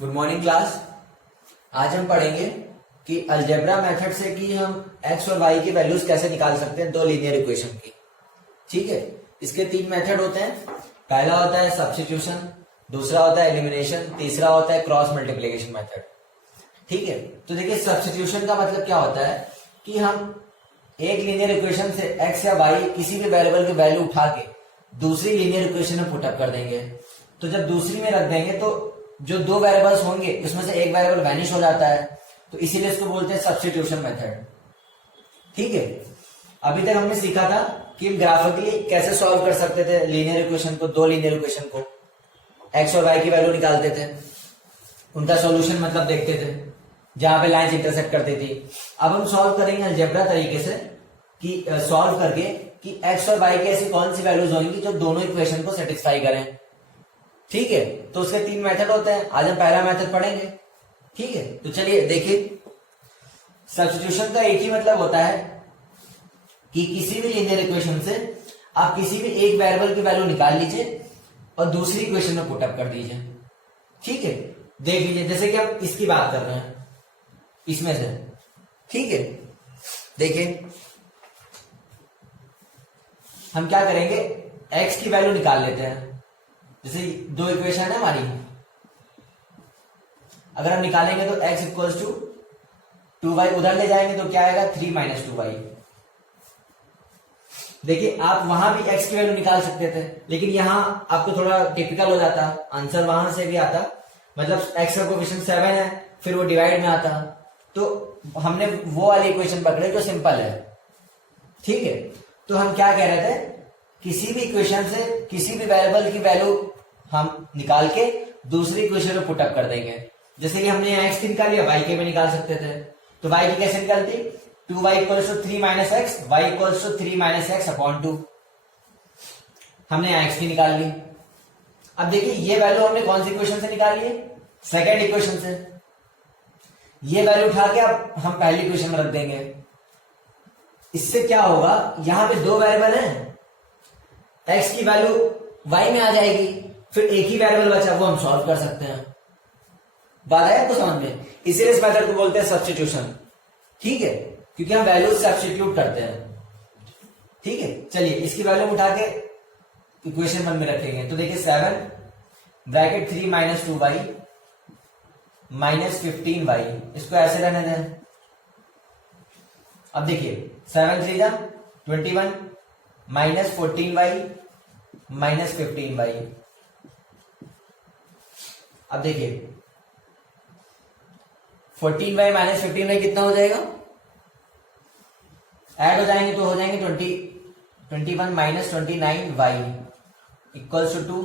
Good morning class. आज हम पढ़ेंगे कि अलजेब्रा मेथड से कि हम एक्स और वाई की वैल्यूज कैसे निकाल सकते हैं दो लीनियर इक्वेशन की। ठीक है, इसके तीन मेथड होते हैं। पहला होता है सब्स्टिट्यूशन, दूसरा होता है एलिमिनेशन, तीसरा होता है क्रॉस मल्टीप्लिकेशन मेथड। ठीक है, तो देखिए सब्स्टिट्यूशन का मतलब क्या होता है कि हम एक लीनियर इक्वेशन से एक्स या वाई किसी भी वेरिएबल की वैल्यू उठा के दूसरी लीनियर इक्वेशन में पुटअप कर देंगे। तो जब दूसरी में रख देंगे तो जो दो वेरिएबल्स होंगे उसमें से एक वेरिएबल वैनिश हो जाता है, तो इसीलिए इसको बोलते हैं सब्स्टिट्यूशन मेथड। ठीक है, अभी तक हमने सीखा था कि हम ग्राफिकली कैसे सॉल्व कर सकते थे लीनियर इक्वेशन को, दो लीनियर इक्वेशन को। एक्स और वाई की वैल्यू निकालते थे, उनका सॉल्यूशन मतलब देखते थे जहां पे लाइंस इंटरसेक्ट करती थी। अब हम सॉल्व करेंगे अलजेब्रा तरीके से कि सॉल्व करके कि एक्स और वाई की ऐसी कौन सी वैल्यूज होंगी जो दोनों इक्वेशन को सेटिस्फाई करें। ठीक है, तो उसके तीन मेथड होते हैं। आज हम पहला मेथड पढ़ेंगे। ठीक है, तो चलिए देखिए, सब्स्टिट्यूशन का एक ही मतलब होता है कि किसी भी लीनियर इक्वेशन से आप किसी भी एक वेरिएबल की वैल्यू निकाल लीजिए और दूसरी इक्वेशन में पुटअप कर दीजिए। ठीक है, देख लीजिए जैसे कि हम इसकी बात कर रहे हैं, इसमें से। ठीक है, देखिए हम क्या करेंगे, एक्स की वैल्यू निकाल लेते हैं। जैसे दो इक्वेशन है हमारी, अगर हम निकालेंगे तो x इक्वल्स टू 2y, उधर ले जाएंगे तो क्या आएगा 3 माइनस 2y। देखिए आप वहां भी x की वैल्यू निकाल सकते थे, लेकिन यहां आपको थोड़ा टिपिकल हो जाता, आंसर वहां से भी आता, मतलब x का कोएफिशिएंट 7 है, फिर वो डिवाइड में आता, तो हमने वो वाली इक्वेशन पकड़े जो सिंपल है। ठीक है, तो हम क्या कह रहे थे, किसी भी इक्वेशन से किसी भी वेरिएबल की वैल्यू हम निकाल के दूसरी इक्वेशन में पुटअप कर देंगे। जैसे कि हमने x की निकाली, y के भी निकाल सकते थे। तो y की कैसे निकलती, 2y equals to 3 minus x, y equals to 3 minus x upon 2। हमने x की निकाल ली। अब देखिए ये वैल्यू हमने कौन सी इक्वेशन से निकाली है, सेकेंड इक्वेशन से। ये वैल्यू उठा के अब हम पहली इक्वेशन में रख देंगे। इससे क्या होगा, यहां पे दो वेरिएबल हैं, x की वैल्यू y में आ जाएगी, फिर एक ही वेरिएबल बचा वो हम सॉल्व कर सकते हैं। बात है आपको समझ में, इसीलिए इस मेथड को बोलते हैं सब्स्टिट्यूशन। ठीक है, क्योंकि हम वैल्यू सब्स्टिट्यूट करते हैं। ठीक है, चलिए इसकी वैल्यू उठा के इक्वेशन 1 में रखेंगे। तो देखिए 7 bracket 3 minus 2y minus 15y, इसको ऐसे रहने दें। अब देखिए 7 3 जा 21 माइनस 14y माइनस 15y। अब देखिए 14y माइनस 15y कितना हो जाएगा, ऐड हो जाएंगे तो हो जाएंगे 21 माइनस 29y इक्वल्स टू 2।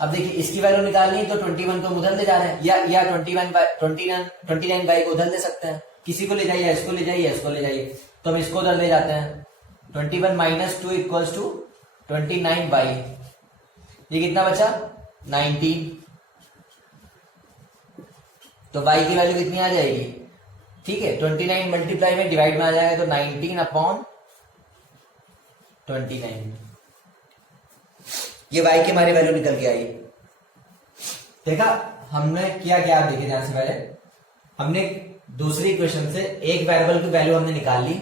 अब देखिए इसकी वैल्यू निकालनी है तो 21 को हम उधर ले जा रहे हैं, या 29y को उधर ले सकते हैं। किसी को ले जाइए, इसको ले जाइए, इसको ले जाइए, तो हम इसको उधर ले जाते हैं। 21 माइनस 2 इक्वल्स टू 29y, ये कितना बचा 19। तो y की वैल्यू कितनी आ जाएगी, ठीक है 29 मल्टीप्लाई में डिवाइड में आ जाएगा तो 19 अपॉन 29। ये y की हमारी वैल्यू निकल के आई। देखा हमने किया क्या, आप देखिए ध्यान से। पहले हमने दूसरी इक्वेशन से एक वेरिएबल की वैल्यू हमने निकाल ली,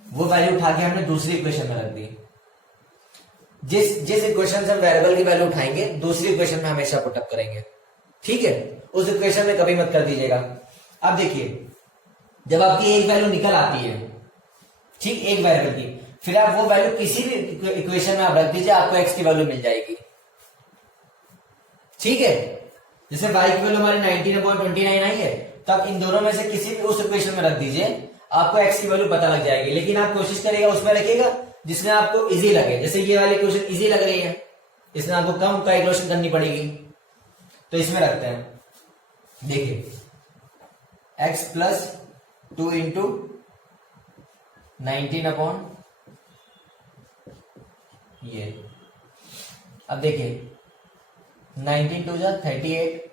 वो वैल्यू उठा के हमने दूसरी इक्वेशन में रख दी। जिस इक्वेशन से हम वेरिएबल की वैल्यू उठाएंगे दूसरी इक्वेशन में हमेशा पुटअप करेंगे। ठीक है, उस इक्वेशन में कभी मत कर दीजिएगा। अब देखिए जब आपकी एक वैल्यू निकल आती है, ठीक, एक वेरिएबल की, फिर आप वो वैल्यू किसी भी इक्वेशन में आप रख दीजिए, आपको एक्स की वैल्यू मिल जाएगी। ठीक है, जैसे y की वैल्यू हमारी 19/29 आई है, तो आप इन दोनों में से किसी भी उस इक्वेशन में रख दीजिए, आपको x की वैल्यू पता लग जाएगी। लेकिन आप कोशिश करिएगा उसमें रखिएगा जिसमें आपको इजी लगे। जैसे ये वाली इक्वेशन इजी लग रही है, इसमें आपको कम कैलकुलेशन करनी पड़ेगी, तो इसमें रखते हैं। देखिए x प्लस 2 इंटू 19 अपॉन ये। अब देखिए 19 2 जा 38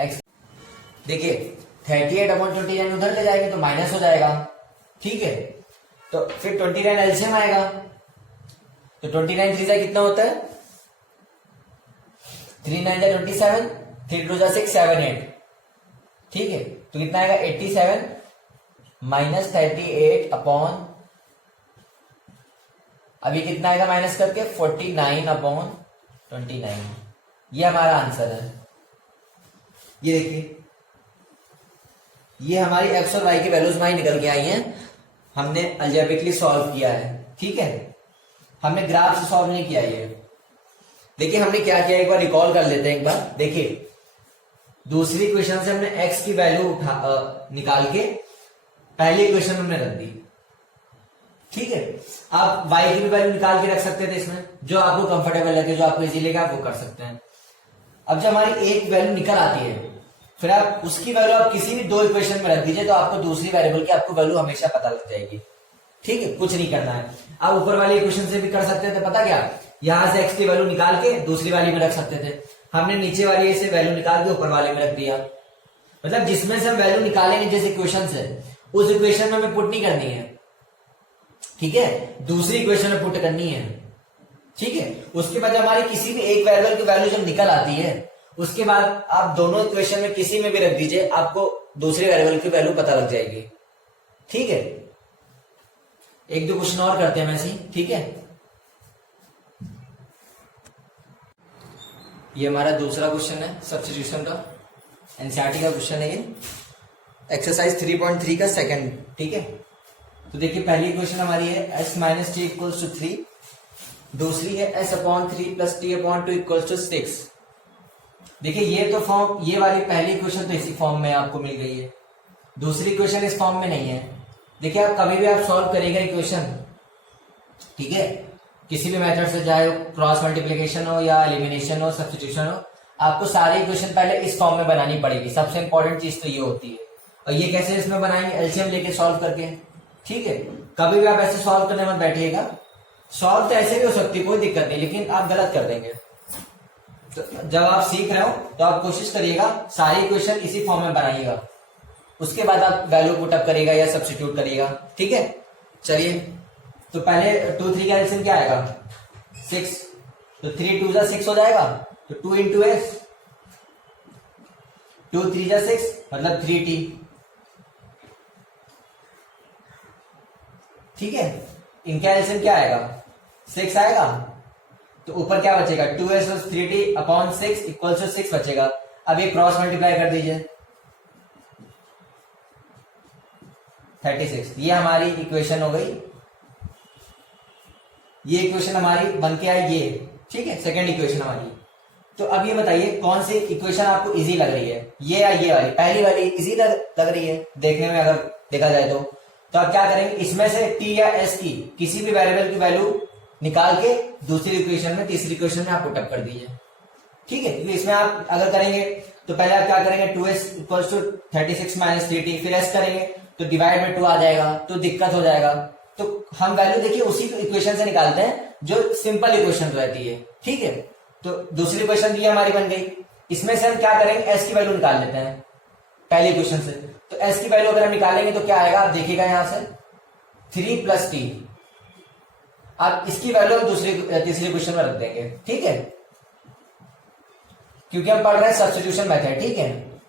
x, देखिए 38 अपॉन 29 उधर ले जाएंगे तो माइनस हो जाएगा। ठीक है, तो फिर 29 एलसीएम आएगा, तो 29 3 कितना होता है, 3 9 27, 3 2 6 7 8, ठीक है। तो कितना आएगा 87 माइनस 38 अपॉन, अभी कितना आएगा माइनस करके 49 अपॉन 29, ये हमारा आंसर है। ये देखिए, ये हमारी एक्स और वाई की वैल्यूज हमारी निकल के आई हैं, हमने अलजेब्रिकली सॉल्व किया है, ठीक है। हमने ग्राफ से सॉल्व नहीं किया ये। देखिए हमने क्या किया, एक बार रिकॉल कर लेते हैं एक बार। देखिए दूसरी इक्वेशन से हमने एक्स की वैल्यू निकाल के पहली इक्वेशन हमने रख दी, ठीक है। आप वाई की भी वैल्यू निकाल के रख सकते थे इसमें, जो आपको कंफर्टेबल लगे, जो आपको इजी लगे आप वो कर सकते हैं। अब जब हमारी एक वैल्यू निकल आती है, फिर आप उसकी वैल्यू आप किसी भी दो इक्वेशन में रख दीजिए, तो आपको दूसरी वेरिएबल की आपको वैल्यू हमेशा पता लग जाएगी, ठीक है। कुछ नहीं करना है। आप ऊपर वाली इक्वेशन से भी कर सकते थे, पता क्या, यहां से एक्स की वैल्यू निकाल के दूसरी वाली में रख सकते थे। हमने नीचे वाली से वैल्यू निकाल के ऊपर वाले में रख दिया। मतलब जिसमें से हम वैल्यू निकालेंगे जिस इक्वेशन से, उस इक्वेशन में हमें पुट नहीं करनी है, ठीक है, दूसरी इक्वेशन में पुट करनी है, ठीक है। उसके बाद हमारी किसी भी एक वेरिएबल की वैल्यू जब निकल आती है, उसके बाद आप दोनों इक्वेशन में किसी में भी रख दीजिए, आपको दूसरे वेरिएबल की वैल्यू पता लग जाएगी, ठीक है। एक दो क्वेश्चन और करते हैं वैसे ही, ठीक है। ये हमारा दूसरा क्वेश्चन है सब्स्टिट्यूशन का, एनसीईआरटी का क्वेश्चन है ये, एक्सरसाइज 3.3 का सेकंड, ठीक है। तो देखिए पहली इक्वेशन हमारी है s minus t equals to 3, दूसरी है s upon 3 plus t upon 2 equals to 6। देखिए ये तो फॉर्म, ये वाली पहली इक्वेशन तो इसी फॉर्म में आपको मिल गई है, दूसरी इक्वेशन इस फॉर्म में नहीं है। देखिए आप कभी भी आप सॉल्व करेंगे इक्वेशन, ठीक है, किसी भी मेथड से, चाहे क्रॉस मल्टीप्लिकेशन हो या एलिमिनेशन हो, सब्स्टिट्यूशन हो, आपको सारी इक्वेशन पहले इस फॉर्म में बनानी पड़ेगी। सबसे इंपॉर्टेंट चीज तो ये होती है। और ये कैसे इसमें बनाएंगे, एलसीएम लेके सॉल्व करके, ठीक है। कभी भी आप ऐसे सॉल्व करने मत बैठिएगा, सॉल्व तो ऐसे भी हो सकती है, कोई दिक्कत नहीं, लेकिन आप गलत कर देंगे। तो जब आप सीख रहे हो तो आप कोशिश करिएगा सारी इक्वेशन इसी फॉर्म में बनाइएगा, उसके बाद आप वैल्यू पुटअप करिएगा या सब्स्टिट्यूट करिएगा, ठीक है। चलिए तो पहले 2 3 का एलसीएम क्या आएगा 6, तो 3 2 6 हो जाएगा, तो 2 इंटू एस, 2 3 6 मतलब 3t, ठीक है। इनका एलसीएम क्या आएगा 6 आएगा, तो ऊपर क्या बचेगा 2s plus 3t upon 6 equal to 6 बचेगा। अब ये क्रॉस मल्टीप्लाई कर दीजिए, 36, ये हमारी इक्वेशन हो गई। ये इक्वेशन हमारी बन के आई ये, ठीक है, सेकंड इक्वेशन हमारी। तो अब ये बताइए कौन सी इक्वेशन आपको इजी लग रही है, ये या ये वाली, पहली वाली इजी लग रही है देखने में, अगर देखा जाए तो आप क्या करेंगे, इसमें से t या s की किसी भी वेरिएबल की वैल्यू निकाल के दूसरी इक्वेशन में, तीसरी इक्वेशन में आप पुटअप कर दीजिए, ठीक है। क्योंकि इसमें आप अगर करेंगे तो पहले आप क्या करेंगे 2s equals to 36 minus 3t, फिर s करेंगे तो डिवाइड में 2 आ जाएगा, तो दिक्कत हो जाएगा। तो हम वैल्यू देखिए उसी इक्वेशन से निकालते हैं जो सिंपल इक्वेशन रहती है, ठीक है। तो दूसरी इक्वेशन ये हमारी बन गई, इसमें से हम क्या करेंगे s की वैल्यू निकाल लेते हैं पहली इक्वेशन से। तो s की वैल्यू अगर हम निकालेंगे तो क्या आएगा, आप देखिएगा यहां से 3 प्लस टी, आप इसकी वैल्यू हम तीसरी इक्वेशन में रख देंगे, ठीक है, क्योंकि हम पढ़ रहे हैं सब्स्टिट्यूशन मेथड, ठीक है।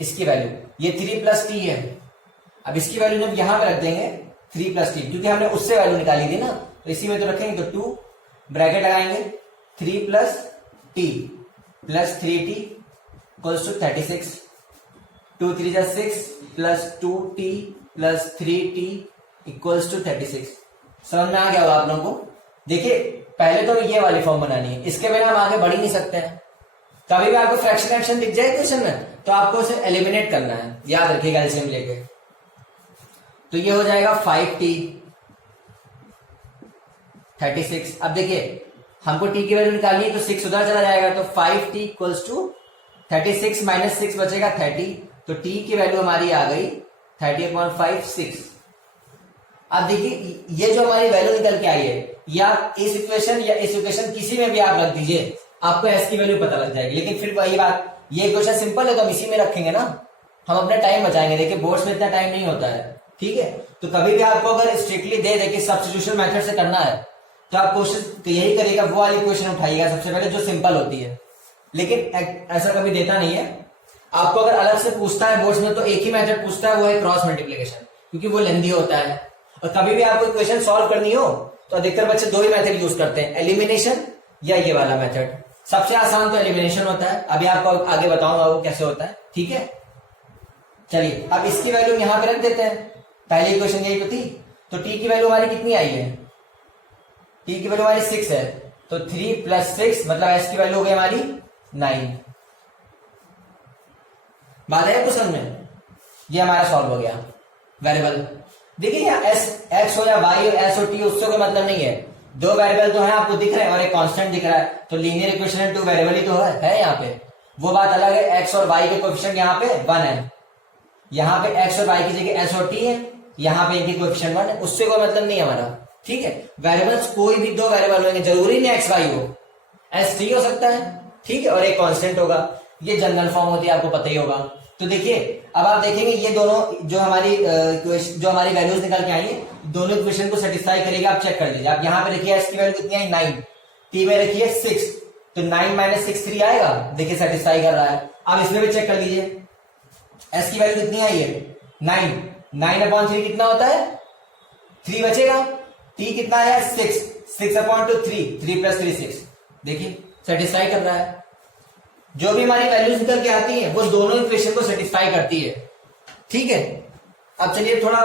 इसकी वैल्यू ये 3 प्लस टी है, अब इसकी वैल्यू हम यहां पे रख देंगे 3 प्लस टी, क्योंकि हमने उससे वैल्यू निकाली थी ना, तो इसी में तो रखेंगे। तो 2 ब्रैकेट लगाएंगे, 3 plus t plus 3t equals to 36, 2 3 जा 6 plus 2t plus 3t equals to 36। समझ में आ गया होगा आप लोगों को। देखिए पहले तो ये वाली फॉर्म बनानी है, इसके बिना हम आगे बढ़ ही नहीं सकते हैं। कभी भी आपको फ्रैक्शन एक्शन दिख जाए क्वेश्चन में तो आपको उसे एलिमिनेट करना है, याद रखिएगा एलसीएम लेके। तो ये हो जाएगा 5t 36। अब देखिए हमको t की वैल्यू निकालनी है, तो 6 उधर चला जाएगा, तो 5t इक्वल्स टू 36 माइनस 6 बचेगा 30, तो t की वैल्यू हमारी आ गई 30/5 6। अब देखिए ये जो हमारी वैल्यू निकल के आई है, या इस इक्वेशन या इस इक्वेशन किसी में भी आप रख दीजिए, आपको s की वैल्यू पता लग जाएगी। लेकिन फिर वही बात, ये इक्वेशन सिंपल है तो हम इसी में रखेंगे ना, हम अपना टाइम बचाएंगे। देखिए बोर्ड्स में इतना टाइम नहीं होता है, ठीक है। तो कभी भी आपको अगर स्ट्रिक्टली दे कि सब्स्टिट्यूशन मेथड से करना है, तो आप कोशिश तो यही करिएगा, वो वाली क्वेश्चन उठाइएगा सबसे पहले जो सिंपल होती है, लेकिन ऐसा कभी देता नहीं है। आपको अगर अलग से पूछता है बोर्ड्स में तो एक ही मेथड पूछता है, वो है क्रॉस मल्टीप्लिकेशन, क्योंकि वो लेंदी होता है। और कभी भी आपको क्वेश्चन सॉल्व करनी हो तो अधिकतर बच्चे दो ही मेथड यूज करते हैं, एलिमिनेशन या ये वाला मेथड। सबसे आसान तो एलिमिनेशन होता है, अभी आपको आगे बताऊंगा वो कैसे होता है, ठीक है। चलिए अब इसकी वैल्यू यहां पे रख देते हैं, पहली इक्वेशन यही तो थी। तो टी की वैल्यू हमारी कितनी आई है, टी की वैल्यू हमारी 6 है, तो 3 + 6 मतलब एस की वैल्यू हो गई हमारी 9। बात है कुछ समझ में, ये हमारा सॉल्व हो गया वेरिएबल। देखिए यहाँ एस एक्स हो या वाई हो, एस और टी, उससे कोई मतलब नहीं है। दो वेरिएबल तो है आपको दिख रहे हैं और एक कांस्टेंट दिख रहा है, तो लीनियर इक्वेशन में 2 वेरिएबल ही तो है यहाँ पे। वो बात अलग है, एक्स और वाई के कोएफिशिएंट यहाँ पे 1 है, यहाँ पे एक्स और वाई की जगह एस और टी है, यहाँ पे इनकी कोएफिशिएंट 1 है, उससे कोई मतलब नहीं है हमारा, ठीक है। वेरिएबल्स कोई भी दो वेरिएबल होंगे, जरूरी नहीं एक्स वाई हो, एस टी हो सकता है, ठीक है, और एक कांस्टेंट होगा। ये जनरल फॉर्म होती है, आपको पता ही होगा। तो देखिए अब आप देखेंगे ये दोनों जो हमारी वैल्यूज निकल के आई है, दोनों इक्वेशन को सेटिस्फाई करेगा। आप चेक कर लीजिए, आप यहाँ पे देखिए एस की वैल्यू कितनी आई 9, टी में रखिए 6, तो 9 - 6 3 आएगा, देखिए सेटिस्फाई कर रहा है। अब इसमें भी चेक कर लीजिए एस की वैल्यू कितनी आई है 9, 9/3 कितना होता है 3 बचेगा, टी कितना आया 6, 6/2 3, 3 + 3 6, देखिए सेटिस्फाई कर रहा है। जो भी हमारी वैल्यूज निकल के आती है वो दोनों इक्वेशन को सेटिस्फाई करती है, ठीक है। अब चलिए थोड़ा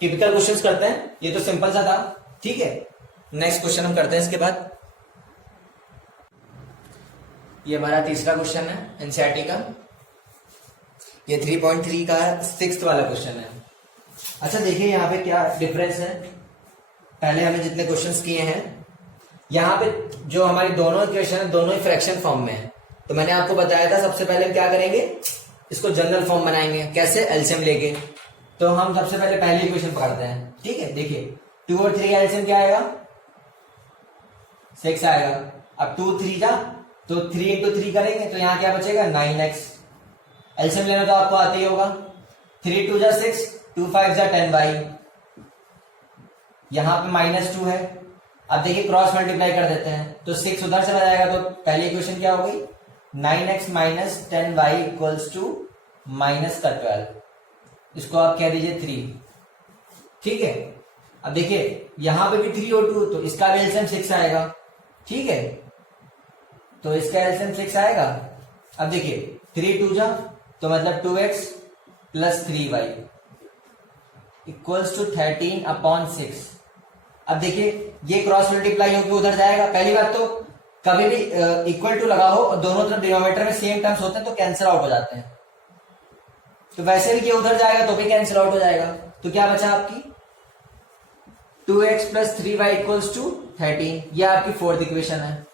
टिपिकल क्वेश्चंस करते हैं, ये तो सिंपल सा था, ठीक है। नेक्स्ट क्वेश्चन हम करते हैं इसके बाद। ये हमारा तीसरा क्वेश्चन है एनसीईआरटी का, ये 3.3 का 6th वाला क्वेश्चन है। अच्छा देखिए यहाँ पे क्या डिफरेंस है, पहले हमने जितने क्वेश्चंस किए हैं यहाँ पे जो हमारी दोनों इक्वेशन है दोनों ही फ्रैक्शन फॉर्म में है। तो मैंने आपको बताया था सबसे पहले हम क्या करेंगे, इसको जनरल फॉर्म बनाएंगे, कैसे, एलसीएम लेके। तो हम सबसे पहले पहली इक्वेशन पकड़ते हैं, ठीक है। देखिए 2 और 3 का एलसीएम क्या आएगा 6 आएगा। अब 2 3 जा तो 3 × 3 करेंगे तो यहाँ क्या बचेगा 9x। एलसीएम लेना तो आपको आते ही होगा, 3 2 जा 6, 2 5 जा 10y, यहाँ पे -2 है। अब देखिए क्रॉस मल्टीप्लाई कर देते हैं तो 6 उधर चला जाएगा, तो पहली इक्वेशन क्या हो गई 9x - 10y = -12, इसको आप कह दीजिए 3, ठीक है। अब देखिए यहां पे भी 3 और 2, तो इसका भी एलसीएम 6 आएगा, ठीक है। तो इसका एलसीएम 6 आएगा। अब देखिए 3 2 जा तो मतलब 2x + 3y = 13/6। अब देखिए ये क्रॉस मल्टीप्लाई होकर उधर जाएगा। पहली बात तो कभी भी इक्वल टू लगा हो और दोनों तरफ डिनोमिनेटर में सेम टर्म्स होते हैं तो कैंसिल आउट हो जाते हैं, तो वैसे भी ये उधर जाएगा तो भी कैंसिल आउट हो जाएगा। तो क्या बचा आपकी 2x + 3y = 13, ये आपकी 4th इक्वेशन है।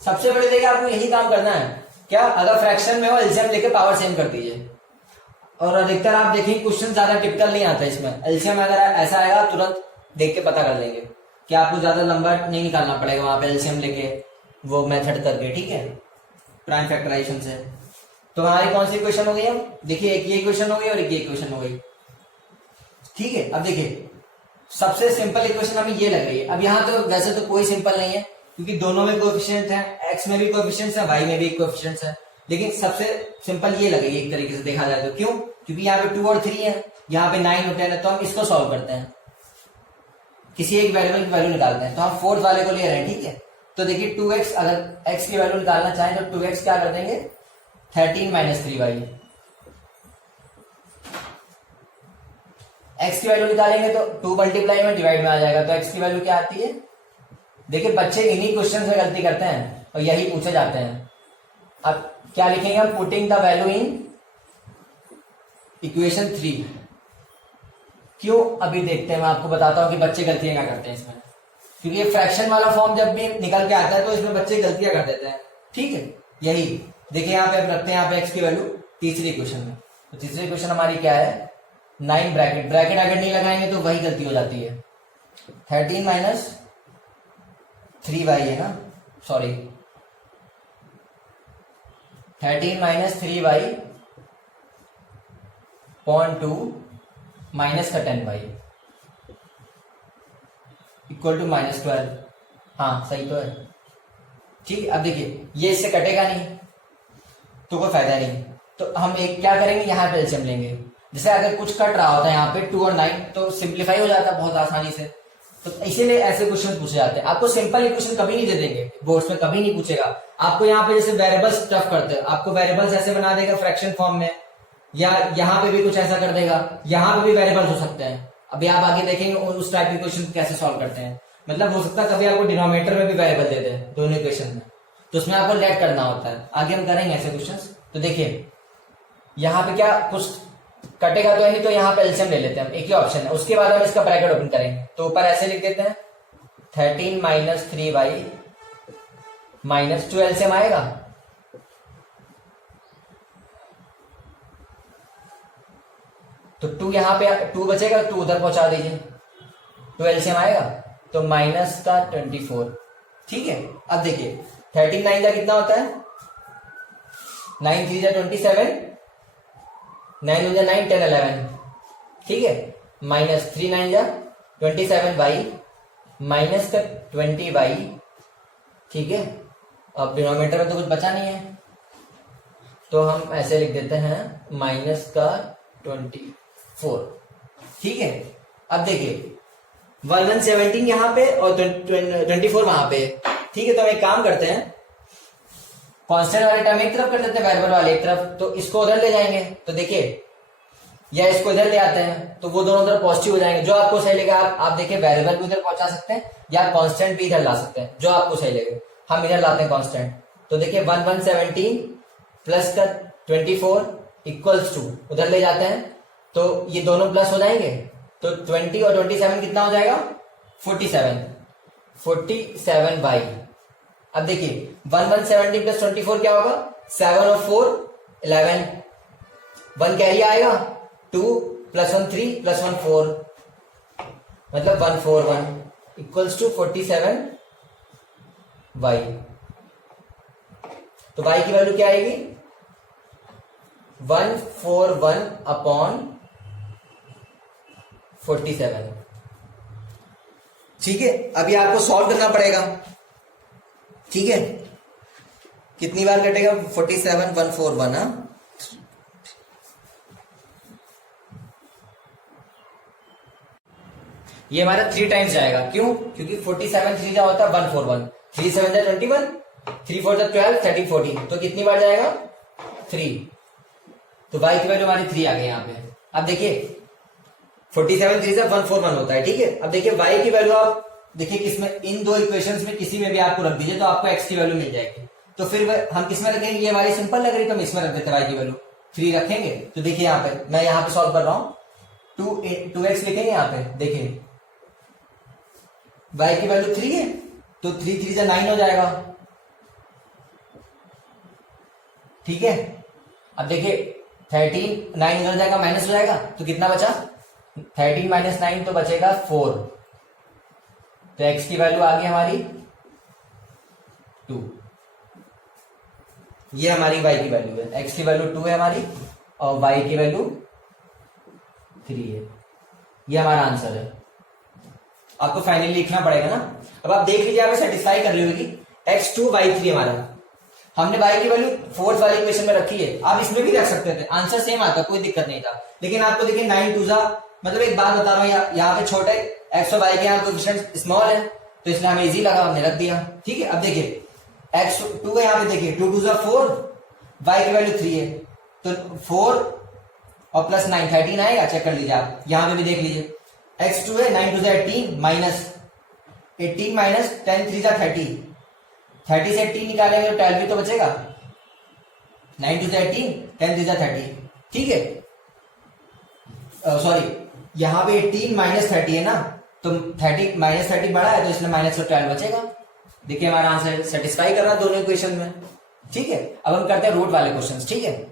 सबसे बड़ी देखिए आपको यही काम करना है, क्या, अगर फ्रैक्शन में हो एलसीएम लेके पावर सेम कर दीजिए। और अधिकतर आप देखिए क्वेश्चन ज्यादा टिपिकल नहीं आता इसमें, एलसीएम अगर ऐसा आएगा तुरंत देख के पता कर लेंगे कि आपको ज्यादा लंबा नहीं निकालना पड़ेगा वहां पे एलसीएम लेके वो मेथड करके, ठीक है, प्राइम फैक्टराइजेशन से। तो हमारी कौन सी इक्वेशन हो गई, अब देखिए एक ये इक्वेशन हो गई और एक ये इक्वेशन हो गई, ठीक है। अब देखिए सबसे सिंपल इक्वेशन हमें ये लग रही है। अब यहाँ तो वैसे तो कोई सिंपल नहीं है क्योंकि दोनों में कोएफिशिएंट है, एक्स में भी कोएफिशिएंट है, वाई में भी कोएफिशिएंट है, लेकिन सबसे सिंपल ये लग रही है एक तरीके से देखा जाए तो। क्यों, क्योंकि यहाँ पे 2 और 3 है, यहाँ पे 9 और 10 है, तो हम इसको सॉल्व करते हैं, किसी एक वेरिएबल की वैल्यू निकालते हैं। तो हम 4th वाले को ले रहे हैं, ठीक है। तो देखिए 2x, अगर x की वैल्यू निकालना चाहें तो 2x क्या कर देंगे 13 - 3y, x की वैल्यू निकालेंगे तो 2 मल्टीप्लाई में डिवाइड में आ जाएगा, तो x की वैल्यू क्या आती है। देखिए बच्चे इन्हीं क्वेश्चन से गलती करते हैं और यही पूछे जाते हैं। अब क्या लिखेंगे हम, putting the value in equation 3। क्यों, अभी देखते हैं, मैं आपको बताता हूं कि बच्चे गलतियां क्या करते हैं इसमें। क्योंकि ये फ्रैक्शन वाला फॉर्म जब भी निकल के आता है तो इसमें बच्चे गलतियां कर देते हैं, ठीक है। यही देखिए यहाँ पे अब रखते हैं यहाँ पे एक्स की वैल्यू तीसरी इक्वेशन में। तो तीसरी इक्वेशन हमारी क्या है 9 ब्रैकेट अगर नहीं लगाएंगे तो वही गलती हो जाती है। 13 - 3y है ना, सॉरी 13 - 3y (2) -10y = -12। हाँ सही तो है। ठीक है, अब देखिए ये इससे कटेगा नहीं तो कोई फायदा नहीं, तो हम एक क्या करेंगे, यहाँ पे एलसीएम लेंगे। जैसे अगर कुछ कट रहा होता है यहाँ पे 2 और 9 तो सिंप्लीफाई हो जाता है बहुत आसानी से, तो इसीलिए ऐसे क्वेश्चन पूछे जाते हैं। आपको सिंपल इक्वेशन कभी नहीं दे देंगे, बोर्ड्स में कभी नहीं पूछेगा आपको। यहाँ पे जैसे वेरिएबल्स टफ करते हैं, आपको वेरिएबल्स ऐसे बना देगा फ्रैक्शन फॉर्म में, या यहाँ पे भी कुछ ऐसा कर देगा, यहाँ पे भी वेरिएबल्स हो सकते हैं। अभी आप आगे देखेंगे उस टाइप के क्वेश्चन कैसे सॉल्व करते हैं। मतलब हो सकता है कभी आपको डिनोमिनेटर में भी वेरिएबल दे दे दोनों इक्वेशन में, तो उसमें आपको लेट करना होता है। आगे हम करेंगे ऐसे क्वेश्चंस। तो देखिए यहाँ पे क्या कुछ कटेगा तो नहीं, तो यहाँ पे एलसीएम ले लेते हैं हम, एक ही ऑप्शन है। उसके बाद हम इसका ब्रैकेट ओपन करेंगे, तो ऊपर ऐसे लिख देते हैं 13 - 3y -2 एलसीएम आएगा। तो 2 यहाँ पे 2 बचेगा, 2 उधर पहुंचा दीजिए, 2 एलसीएम आएगा तो -24। ठीक है, अब देखिए 13 9 का कितना होता है, 9 3 27, 9 9 9 10 11। ठीक है, -3 9 27y -20y। ठीक है, अब डिनोमिनेटर में तो कुछ बचा नहीं है, तो हम ऐसे लिख देते हैं -24। ठीक है, अब देखिए 1117 यहाँ पे और 24 वहां पे। ठीक है, तो हम एक काम करते हैं, कांस्टेंट वाले टर्म एक तरफ कर देते हैं, वेरिएबल वाले एक तरफ, तो इसको उधर ले जाएंगे। तो देखिए या इसको इधर ले आते हैं तो वो दोनों उधर पॉजिटिव हो जाएंगे, जो आपको सही लगेगा। आप देखिए वेरिएबल भी उधर पहुंचा सकते हैं या कांस्टेंट भी इधर ला सकते हैं, जो आपको सही लगे। हम इधर लाते हैं कांस्टेंट, तो देखिए 1117 प्लस का 24 इक्वल्स टू, उधर ले जाते हैं तो ये दोनों प्लस हो जाएंगे, तो 20 और 27 कितना हो जाएगा, 47y। अब देखिए 1117 प्लस 24 क्या होगा, 7 और 4 11, 1 कैरी आएगा, 2 + 1 3 + 1 4, मतलब 141 इक्वल्स टू 47y। तो y की वैल्यू क्या आएगी, 141/47। ठीक है, अभी आपको सॉल्व करना पड़ेगा। ठीक है, कितनी बार कटेगा, 47 141। हाँ, ये हमारा 3 टाइम्स जाएगा। क्यों, क्योंकि 47 3 जा होता है 141, 3 7 जा 21, 3 4 जा 12, 13 14, तो कितनी बार जाएगा, 3। तो y की वैल्यू हमारी 3 आ गई यहाँ पे। अब देखिए 47 3 से 141 होता है। ठीक है, अब देखिए y की वैल्यू आप देखिए किसमें, इन दो इक्वेशंस में किसी में भी आपको रख दीजिए तो आपको x की वैल्यू मिल जाएगी। तो फिर हम किसमें रखेंगे, ये वाली सिंपल लग रही तो हम इसमें रख देते हैं y की वैल्यू 3 रखेंगे। तो देखिए यहाँ पे मैं यहाँ पे सॉल्व कर रहा हूँ, 2x लिखेंगे यहाँ पे। देखिए y की वैल्यू 3 है तो 3 3 से 9 हो जाएगा। ठीक है, अब देखिए 13 9 इधर जाएगा, माइनस हो जाएगा, तो कितना बचा, 13 - 9 तो बचेगा 4। तो x की वैल्यू आ गई हमारी 2। ये हमारी y की वैल्यू है, x की वैल्यू 2 है हमारी और y की वैल्यू 3 है। ये हमारा आंसर है। आपको फाइनली लिखना पड़ेगा ना। अब आप देख लीजिए, आप सेटिस्फाई कर रही होगी, x2 y3 हमारा, हमने y की वैल्यू 4th वाली इक्वेशन में रखी है। आप इसमें भी रख सकते थे, आंसर सेम आता, कोई दिक्कत नहीं था। लेकिन आपको देखिए 9 2 मतलब एक बात बता रहा हूँ, यहाँ पे छोटे x और y के यहाँ कोएफिशिएंट स्मॉल है, तो इसलिए हमें इजी लगा, हमने रख दिया। ठीक है, अब देखिए x2 है, यहाँ पे देखिए 2 2 4, y की वैल्यू 3 है, तो 4 और प्लस 9 13 आएगा, चेक कर लीजिए आप, यहाँ पे भी देख लीजिए x2 है, 9 2 18 माइनस 18 माइनस 10 3 30, 30 से 18 निकालेंगे तो 12 भी तो बचेगा, 9 2 18 10 3 30। ठीक है, सॉरी यहाँ पे 18 माइनस 30 है ना, तो 30 माइनस 30 बड़ा है तो इसलिए माइनस 12 बचेगा। देखिए हमारा आंसर सेटिस्फाई कर रहा है दोनों इक्वेशन में। ठीक है, अब हम करते हैं रूट वाले क्वेश्चंस। ठीक है,